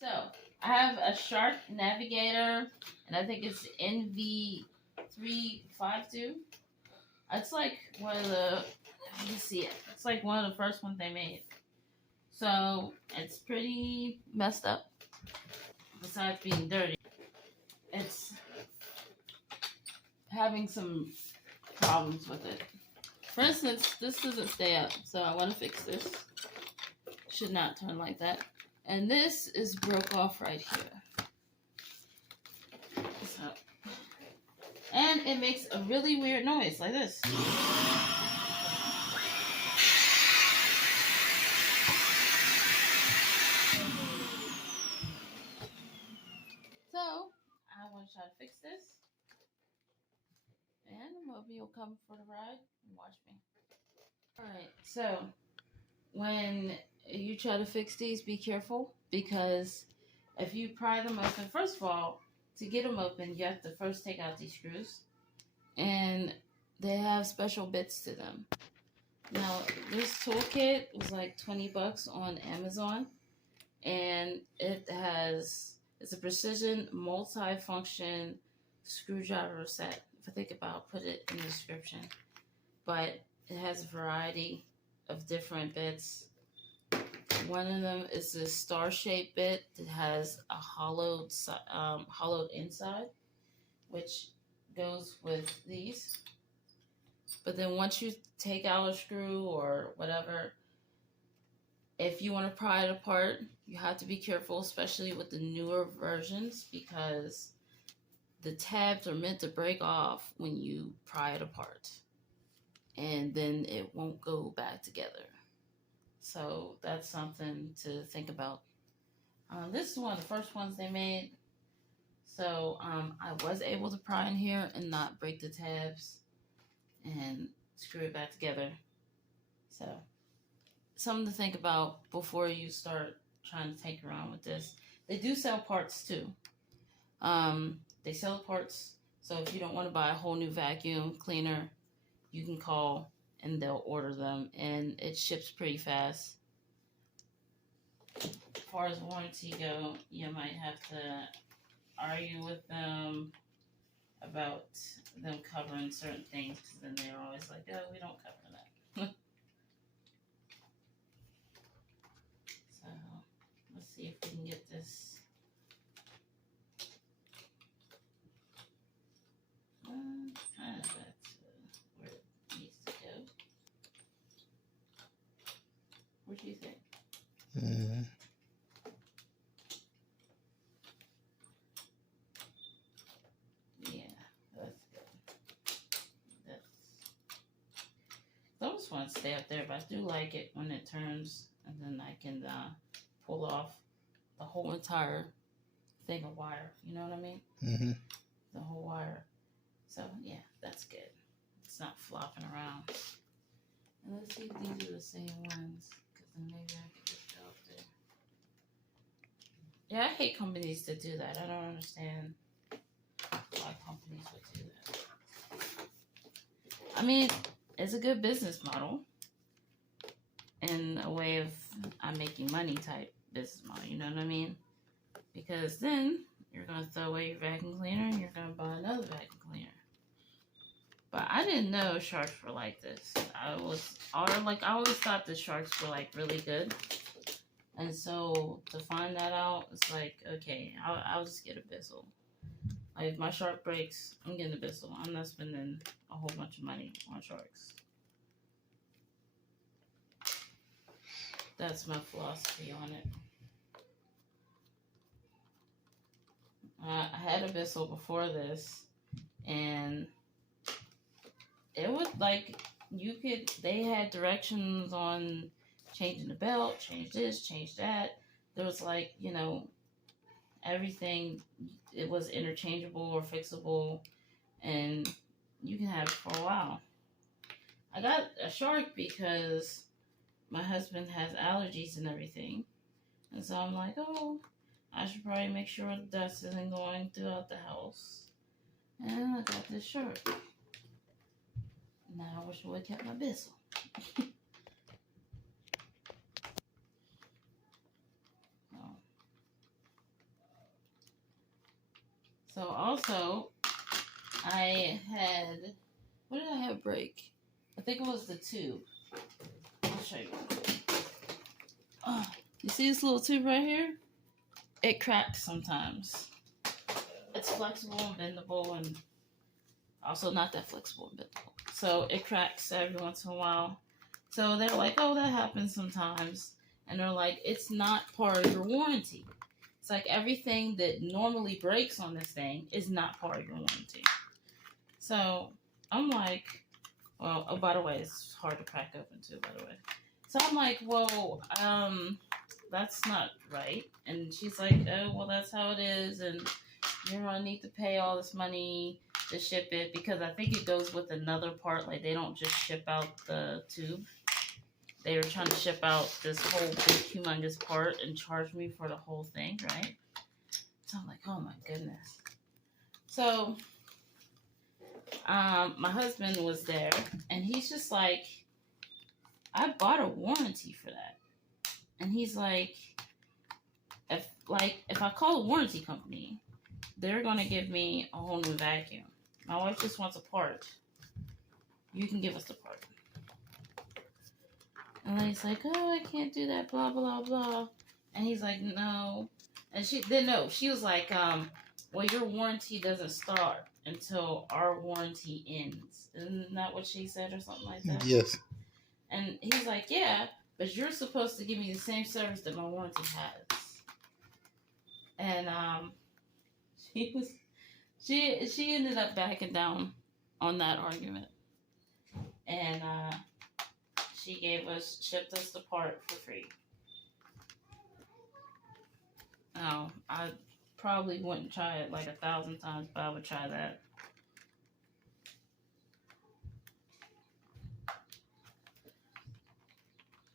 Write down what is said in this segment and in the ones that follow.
So I have a Shark Navigator, and I think it's NV352. It's like one of the. Let me see it. It's like one of the first ones they made. So it's pretty messed up. Besides being dirty, it's having some problems with it. For instance, this doesn't stay up, so I want to fix this. Should not turn like that. And this is broke off right here. So, and it makes a really weird noise like this. So, I want to try to fix this. And maybe you'll come for the ride and watch me. Alright, so when you try to fix these, be careful, because if you pry them open, first of all, to get them open, you have to first take out these screws, and they have special bits to them. Now, this toolkit was like $20 on Amazon, and it's a precision multi-function screwdriver set. If I think about, put it in the description. But it has a variety of different bits. One of them is this star-shaped bit that has a hollowed inside, which goes with these. But then once you take out a screw or whatever, if you want to pry it apart, you have to be careful, especially with the newer versions, because the tabs are meant to break off when you pry it apart, and then it won't go back together. So that's something to think about. This is one of the first ones they made. So I was able to pry in here and not break the tabs and screw it back together. So something to think about before you start trying to tinker around with this. They do sell parts too. They sell parts. So if you don't want to buy a whole new vacuum cleaner, you can call and they'll order them, and it ships pretty fast. As far as warranty go, you might have to argue with them about them covering certain things, because then they're always like, oh, we don't cover that. So let's see if we can get this kind of back to where it needs to go. What do you think? Mm-hmm. Yeah, that's good. I almost want to stay up there, but I do like it when it turns, and then I can pull off the whole entire thing of wire. You know what I mean? Mm-hmm. The whole wire. So yeah, that's good. It's not flopping around. And let's see if these are the same ones, because then maybe I can just go up there. Yeah, I hate companies that do that. I don't understand why companies would do that. I mean, it's a good business model in a way of I'm making money type business model. You know what I mean? Because then you're going to throw away your vacuum cleaner and you're going to buy another vacuum cleaner. But I didn't know sharks were like this. I always thought the sharks were like really good. And so to find that out, it's like, okay, I'll just get a Bissell. Like, if my shark breaks, I'm getting a Bissell. I'm not spending a whole bunch of money on sharks. That's my philosophy on it. I had a Bissell before this, and it was like they had directions on changing the belt, change this, change that. There was like, everything. It was interchangeable or fixable, and you can have it for a while. I got a shark because my husband has allergies and everything, and so I'm like, oh, I should probably make sure the dust isn't going throughout the house. And I got this shark. Now I wish I would have kept my Bissell. So also, I had, what did I have break? I think it was the tube. I'll show you. Oh, you see this little tube right here? It cracks sometimes. It's flexible and bendable, and also not that flexible and bendable. So it cracks every once in a while. So they're like, oh, that happens sometimes. And they're like, it's not part of your warranty. It's like everything that normally breaks on this thing is not part of your warranty. So I'm like, well, oh, by the way, it's hard to crack open too, by the way. So I'm like, well, that's not right. And she's like, oh, well, that's how it is. And you're going to need to pay all this money to ship it, because I think it goes with another part. Like, they don't just ship out the tube. They were trying to ship out this whole big humongous part and charge me for the whole thing, right? So I'm like, oh my goodness. So my husband was there, and he's just like, I bought a warranty for that. And he's like, if I call a warranty company, they're gonna give me a whole new vacuum. My wife just wants a part. You can give us the part. And then he's like, oh, I can't do that, blah, blah, blah. And he's like, no. And she was like, well, your warranty doesn't start until our warranty ends. Isn't that what she said, or something like that? Yes. And he's like, yeah, but you're supposed to give me the same service that my warranty has. And she ended up backing down on that argument. And she shipped us the part for free. Oh, I probably wouldn't try it like 1,000 times, but I would try that.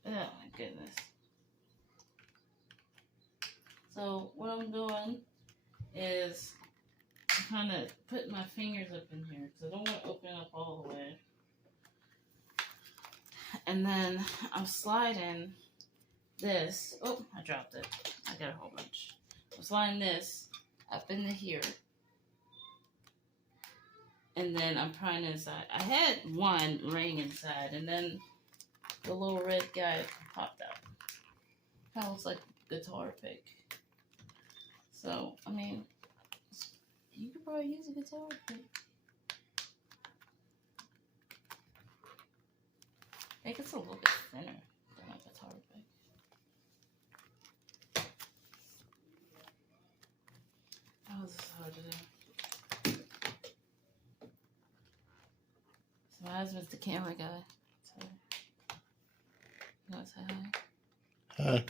Oh my goodness. So what I'm doing is I'm kind of putting my fingers up in here because I don't want to open up all the way. And then I'm sliding this. Oh, I dropped it. I got a whole bunch. I'm sliding this up into here. And then I'm prying inside. I had one ring inside, and then the little red guy popped out. That looks like a guitar pick. So, I mean, you could probably use a guitar pick. I think it's a little bit thinner than a guitar pick. Oh, this is hard to do. So my husband's the camera guy. So, you want to say hi? Hi.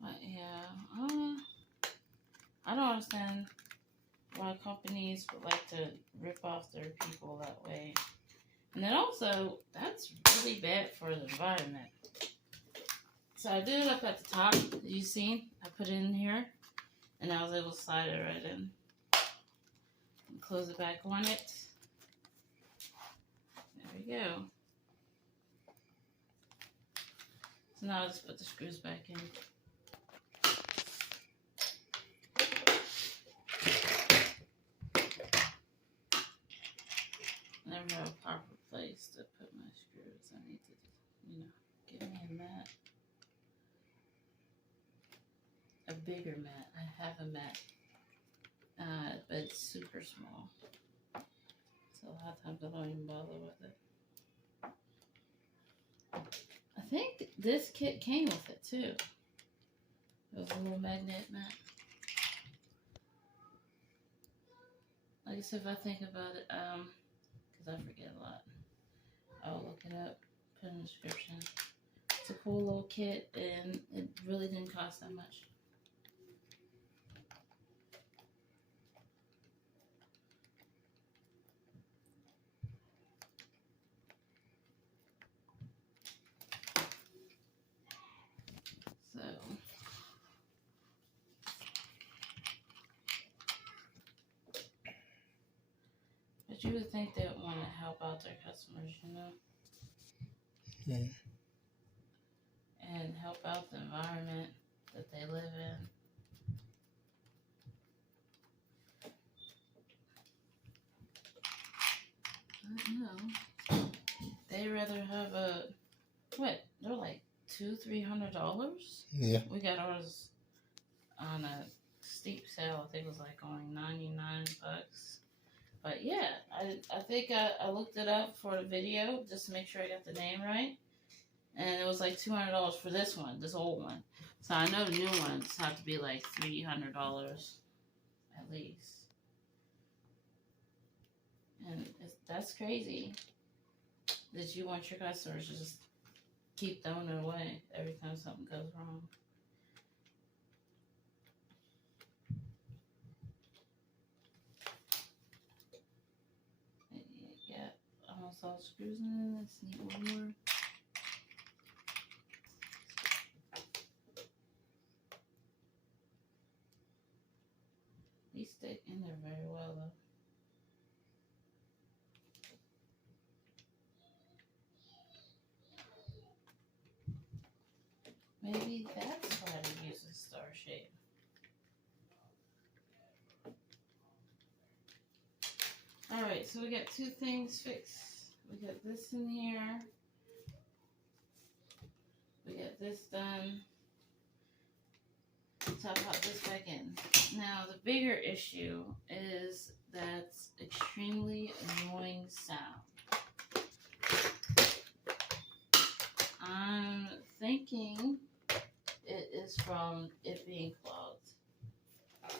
But yeah, I don't understand why companies would like to rip off their people that way. And then also, that's really bad for the environment. So I did it up at the top. You see? I put it in here, and I was able to slide it right in. And close it back on it. There we go. So now I'll just put the screws back in. Never have a proper place to put my screws. I need to, get me a mat. A bigger mat. I have a mat. But it's super small. So a lot of times I don't even bother with it. I think this kit came with it too. It was a little magnet mat. Like I said, if I think about it, because I forget a lot, I'll look it up, put it in the description. It's a cool little kit, and it really didn't cost that much. So, but you would think they would want to help out their customers, Yeah. And rather have a what? They're like $200-300. Yeah. We got ours on a steep sale. I think it was like only $99. But yeah, I think I looked it up for the video just to make sure I got the name right, and it was like $200 for this one, this old one. So I know new ones have to be like $300 at least, and that's crazy that you want your customers to just keep throwing it away every time something goes wrong. Yeah, almost all screws in it. Let's need one more. These stick in there very well though. Maybe that's why they use a star shape. Alright, so we got two things fixed. We got this in here. We got this done. So I'll pop this back in. Now, the bigger issue is that extremely annoying sound. I'm thinking it is from it being clogged.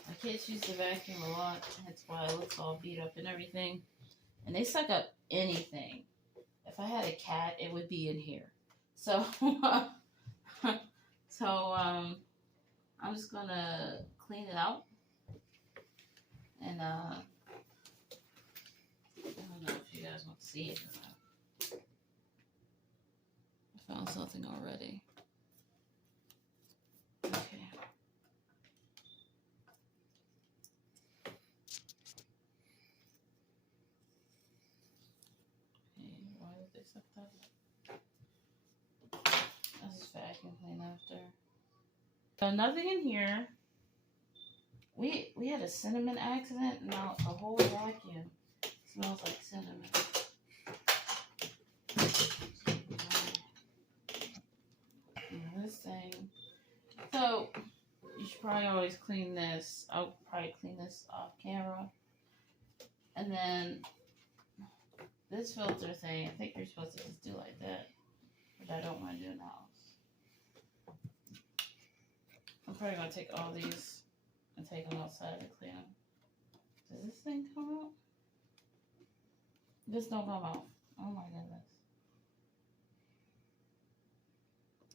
My kids use the vacuum a lot. That's why it looks all beat up and everything. And they suck up anything. If I had a cat, it would be in here. So, I'm just gonna clean it out. And, I don't know if you guys want to see it or not. I found something already. Okay. Why did they suck that up? This is vacuum clean after. So nothing in here. We had a cinnamon accident. Now the whole vacuum smells like cinnamon. And this thing. So you should probably always clean this. I'll probably clean this off camera. And then this filter thing, I think you're supposed to just do like that, but I don't want to do it now. I'm probably going to take all these and take them outside to clean them. Does this thing come out? This don't come out. Oh my goodness.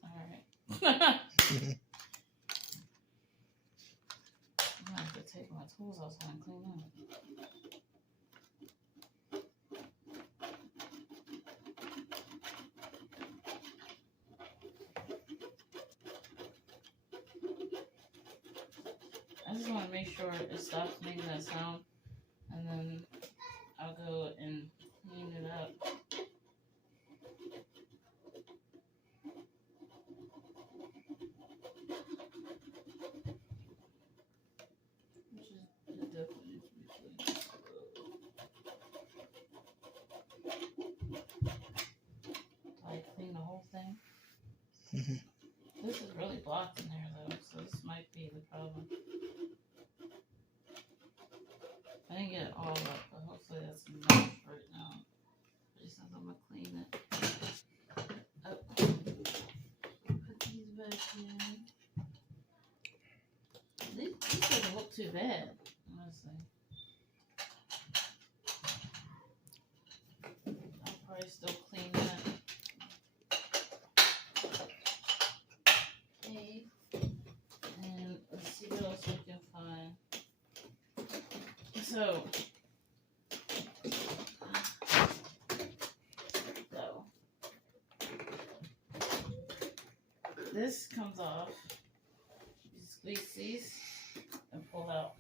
Alright. I'm going to have to take my tools outside and clean them. I just want to make sure it stops making that sound, and then I'll go and clean it up. Which is it definitely needs to be cleaned. Do I clean the whole thing? This is really blocked in there though, so this might be the problem. I didn't get it all up, but hopefully that's enough right now. Just since I'm gonna clean it. Oh. Put these back in. These doesn't look too bad, honestly. I'll probably still clean that. Okay. And let's see what else we can find. So, this comes off. You squeeze these and pull out.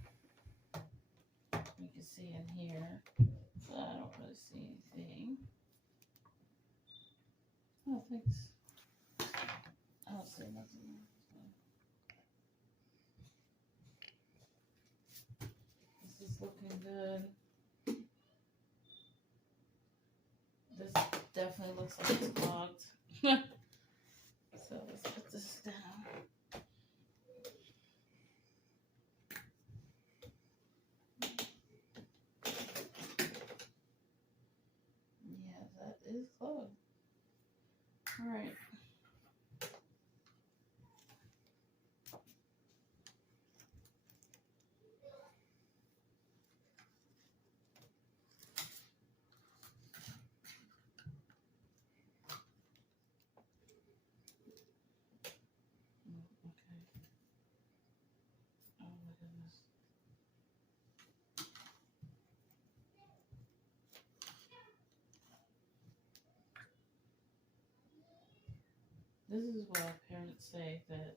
You can see in here, but I don't really see anything. Oh, thanks. I don't see nothing. This is looking good. This definitely looks like it's clogged. So let's put this down. Yeah, that is clogged. Alright. Okay. Oh my goodness. This is why parents say that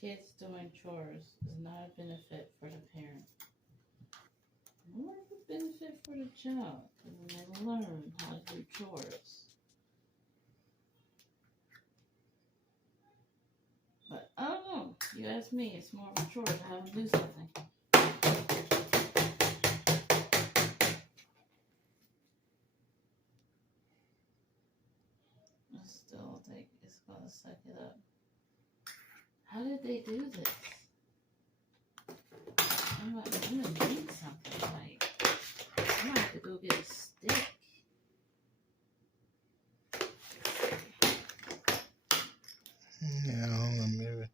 kids doing chores is not a benefit for the parent. More of a benefit for the child, because when they learn how to do chores. But I don't know. You ask me, it's more of a chore to have them do something. I still think it's gonna suck it up. How did they do this? I'm gonna need something. Like, I'm gonna have to go get a stick. Yeah, hold on, maybe.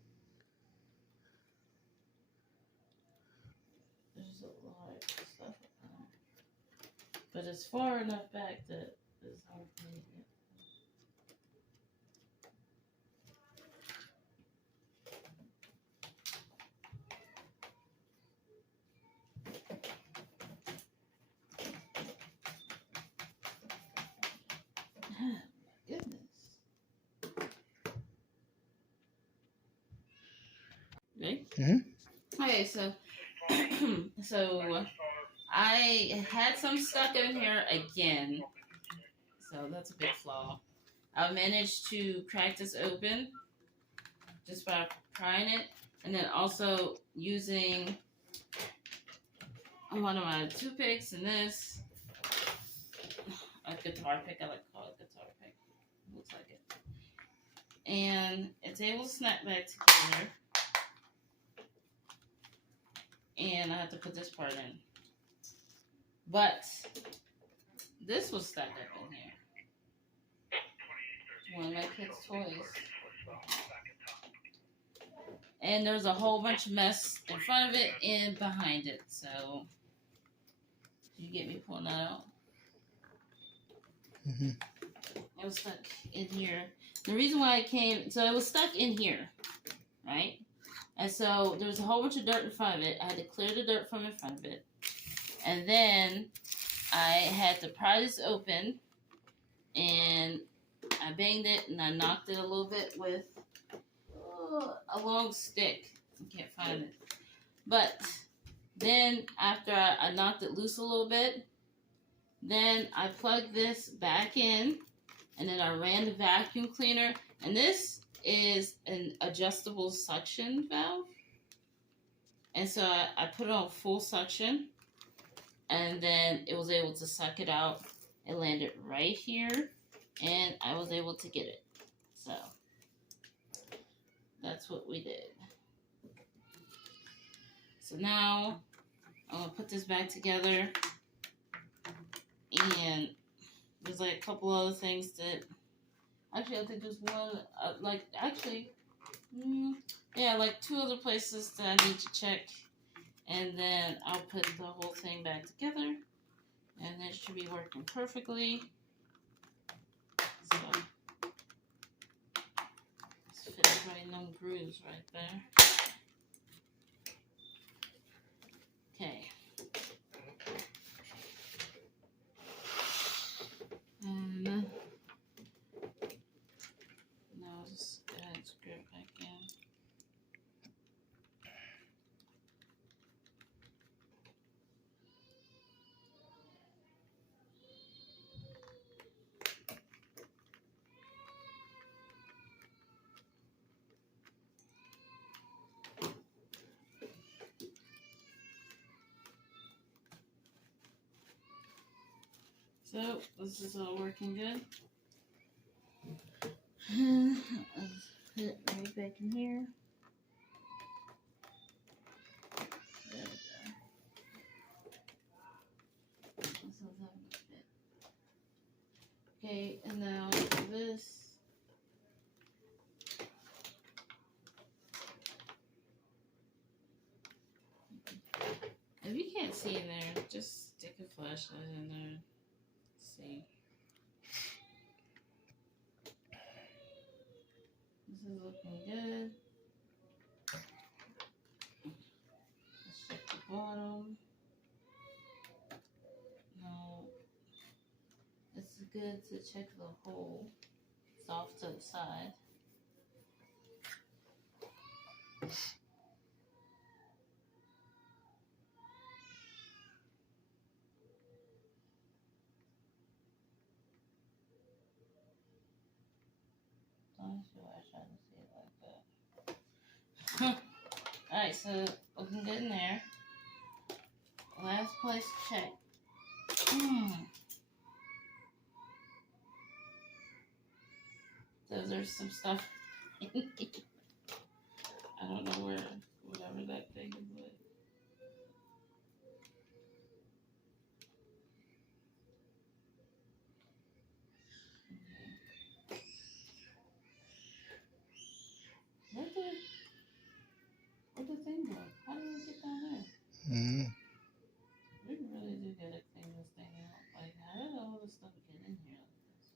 There's a lot of stuff in there. But it's far enough back that it's hard for me to get. Goodness. Ready? Mm-hmm. Okay, so so I had some stuck in here again. So that's a big flaw. I managed to crack this open just by prying it, and then also using one of my toothpicks and this a guitar pick. I like to call it a guitar pick. Looks like it. And it's able to snap back together. And I have to put this part in. But this was stuck up in here. It's one of my kids' toys. And there's a whole bunch of mess in front of it and behind it. So, you get me pulling that out? Mm-hmm. It was stuck in here. The reason why it was stuck in here, right? And so there was a whole bunch of dirt in front of it. I had to clear the dirt from in front of it. And then I had to pry this open, and I banged it and I knocked it a little bit with a long stick. I can't find it. But then after I knocked it loose a little bit, then I plugged this back in, and then I ran the vacuum cleaner. And this is an adjustable suction valve. And so I put it on full suction, and then it was able to suck it out. It landed right here, and I was able to get it. So that's what we did. So now I'm going to put this back together, and there's like a couple other things that, actually I think there's one, like two other places that I need to check, and then I'll put the whole thing back together, and it should be working perfectly. So, let's fit right, no grooves right there. Okay. And now just go ahead and screw it back in. So this is all working good. Let's put it right back in here. There we go. This one's having a fit. Okay, and now this. If you can't see in there, just stick a flashlight in there. See. This is looking good. Let's check the bottom. No. It's good to check the hole. It's off to the side. Don't see why I try to see it like that. Alright, so looking good in there. Last place to check. So there's some stuff in here. I don't know where, whatever that thing is with. Where'd the thing go? How did it get down there? We really do gotta clean this thing out. Like, how did all this stuff get in here like this?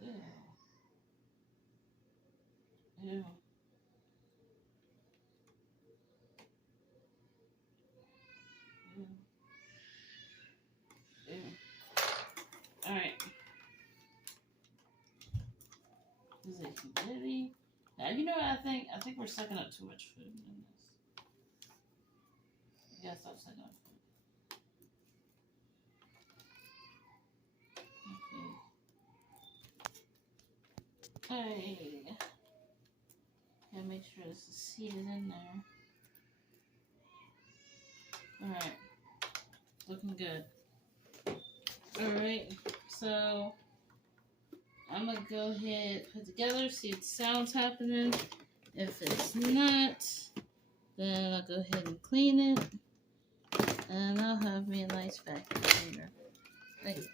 Ew. Ew. Ew. Ew. Alright. Is it humidity? Now, you know what I think? I think we're sucking up too much food in this. We gotta stop sucking up food. Okay. Hey. Gotta make sure this is seated in there. Alright. Looking good. Alright. So I'm gonna go ahead, put it together, see if the sound's happening. If it's not, then I'll go ahead and clean it. And I'll have me a nice vacuum cleaner. Thank you.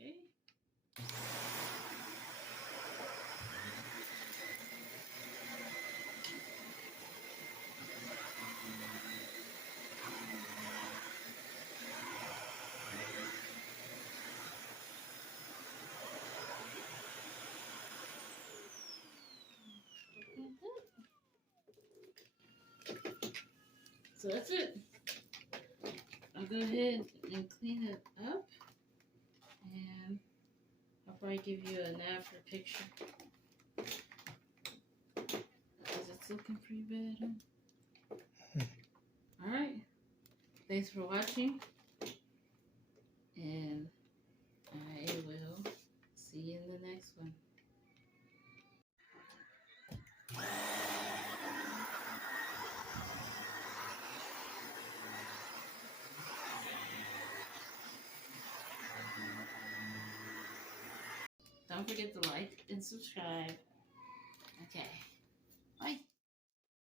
Okay. So that's it. I'll go ahead and clean it up, and I'll probably give you an after picture because it's looking pretty bad. Huh? Alright, thanks for watching, and I will see you in the next one. Don't forget to like and subscribe. Okay. Bye.